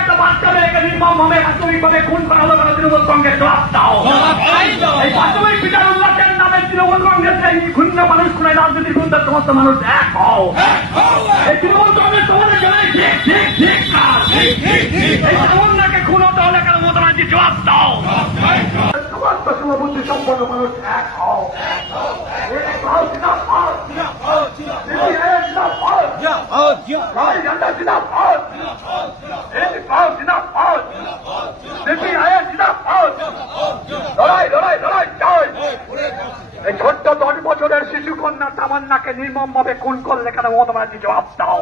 একটা বাচ্চা মেয়েকে নির্মমভাবে প্রাথমিকভাবে খুন করা হলো কেন তৃণমূল কংগ্রেস জবাব দাও। এই প্রাথমিক বিচার উল্লাসের নামে তৃণমূল কংগ্রেসের এই ক্ষুণ্ণ মানুষ খুনে রাজনীতির বিরুদ্ধে সমস্ত মানুষ এক হও। এই তৃণমূল কংগ্রেস তোমাদের জন্য এই তৃণমূলকে খুন হতে হলে কেন মমতা ব্যানার্জি জবাব দাও। সমস্ত শুভবুদ্ধি সম্পন্ন মানুষ এক হও। এই ছোট্ট 10 বছরের শিশু কন্যা তামান্নাকে নির্মমভাবে খুন করলে কেন মমতা ব্যানার্জি জবাব দাও।